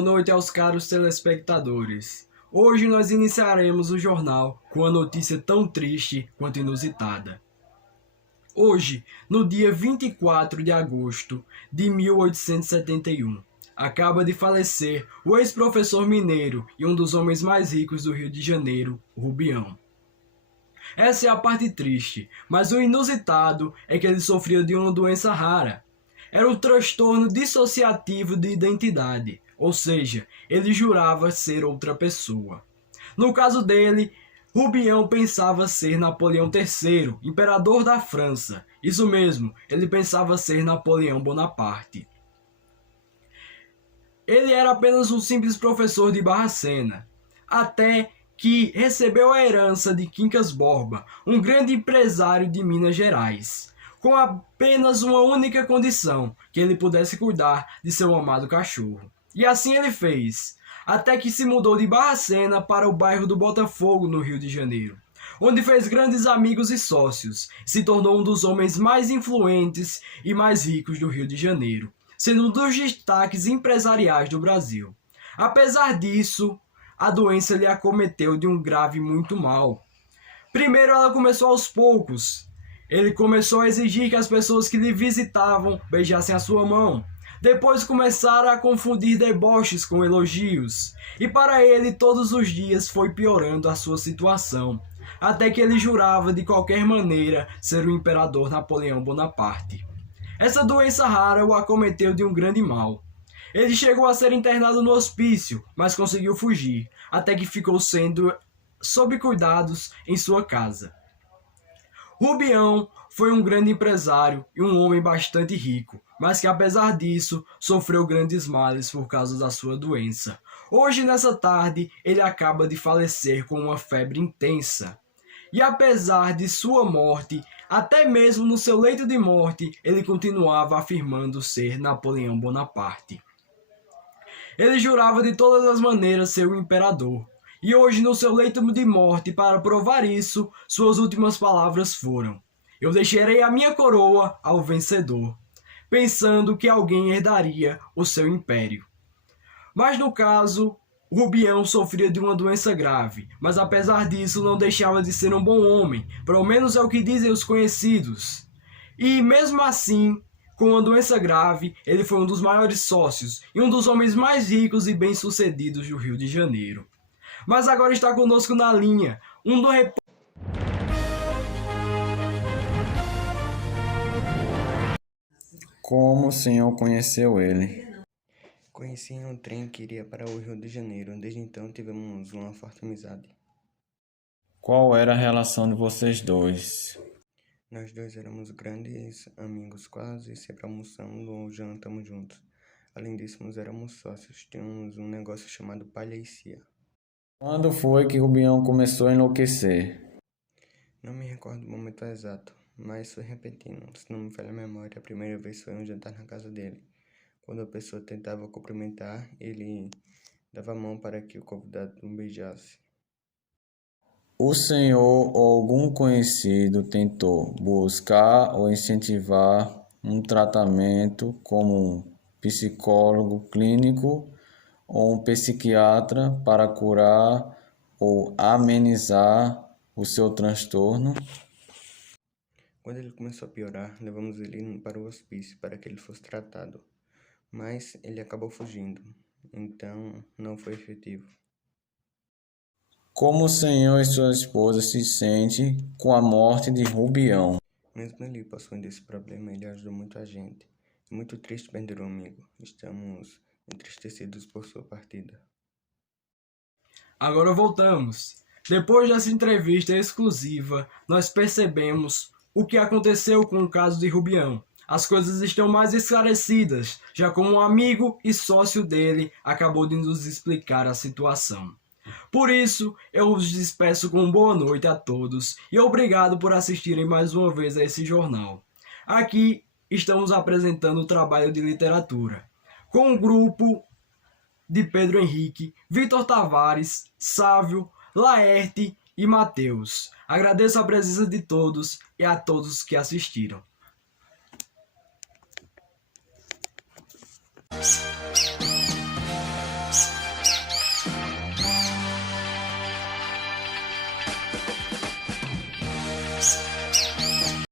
Boa noite aos caros telespectadores. Hoje nós iniciaremos o jornal com uma notícia tão triste quanto inusitada. Hoje, no dia 24 de agosto de 1871, acaba de falecer o ex-professor mineiro e um dos homens mais ricos do Rio de Janeiro, Rubião. Essa é a parte triste, mas o inusitado é que ele sofria de uma doença rara. Era o transtorno dissociativo de identidade, ou seja, ele jurava ser outra pessoa. No caso dele, Rubião pensava ser Napoleão III, imperador da França. Isso mesmo, ele pensava ser Napoleão Bonaparte. Ele era apenas um simples professor de Barbacena, até que recebeu a herança de Quincas Borba, um grande empresário de Minas Gerais, com apenas uma única condição, que ele pudesse cuidar de seu amado cachorro. E assim ele fez, até que se mudou de Barbacena para o bairro do Botafogo, no Rio de Janeiro, onde fez grandes amigos e sócios, se tornou um dos homens mais influentes e mais ricos do Rio de Janeiro, sendo um dos destaques empresariais do Brasil. Apesar disso, a doença lhe acometeu de um grave muito mal. Primeiro ela começou aos poucos. Ele começou a exigir que as pessoas que lhe visitavam beijassem a sua mão. Depois começaram a confundir deboches com elogios. E para ele todos os dias foi piorando a sua situação, até que ele jurava de qualquer maneira ser o imperador Napoleão Bonaparte. Essa doença rara o acometeu de um grande mal. Ele chegou a ser internado no hospício, mas conseguiu fugir, até que ficou sendo sob cuidados em sua casa. Rubião foi um grande empresário e um homem bastante rico, mas que apesar disso sofreu grandes males por causa da sua doença. Hoje, nessa tarde, ele acaba de falecer com uma febre intensa. E apesar de sua morte, até mesmo no seu leito de morte, ele continuava afirmando ser Napoleão Bonaparte. Ele jurava de todas as maneiras ser o imperador. E hoje, no seu leito de morte, para provar isso, suas últimas palavras foram: "Eu deixarei a minha coroa ao vencedor", pensando que alguém herdaria o seu império. Mas no caso, Rubião sofria de uma doença grave, mas apesar disso não deixava de ser um bom homem, pelo menos é o que dizem os conhecidos. E mesmo assim, com uma doença grave, ele foi um dos maiores sócios e um dos homens mais ricos e bem-sucedidos do Rio de Janeiro. Mas agora está conosco na linha um do Como o senhor conheceu ele? Conheci em um trem que iria para o Rio de Janeiro. Desde então tivemos uma forte amizade. Qual era a relação de vocês dois? Nós dois éramos grandes amigos, quase sempre almoçando ou jantamos juntos. Além disso, nós éramos sócios. Tínhamos um negócio chamado Palha e Cia. Quando foi que Rubião começou a enlouquecer? Não me recordo o momento exato, mas foi repetindo. Se não me falha a memória, a primeira vez foi um jantar na casa dele. Quando a pessoa tentava cumprimentar, ele dava a mão para que o convidado o beijasse. O senhor ou algum conhecido tentou buscar ou incentivar um tratamento como um psicólogo clínico ou um psiquiatra para curar ou amenizar o seu transtorno? Quando ele começou a piorar, levamos ele para o hospício para que ele fosse tratado. Mas ele acabou fugindo, então não foi efetivo. Como o senhor e sua esposa se sentem com a morte de Rubião? Mesmo ele possuindo esse problema, ele ajudou muito a gente. É muito triste perder um amigo. Estamos entristecidos por sua partida. Agora voltamos. Depois dessa entrevista exclusiva, nós percebemos o que aconteceu com o caso de Rubião. As coisas estão mais esclarecidas, já como um amigo e sócio dele acabou de nos explicar a situação. Por isso, eu os despeço com boa noite a todos e obrigado por assistirem mais uma vez a esse jornal. Aqui estamos apresentando o trabalho de literatura, com o grupo de Pedro Henrique, Vitor Tavares, Sávio, Laerte e Matheus. Agradeço a presença de todos e a todos que assistiram.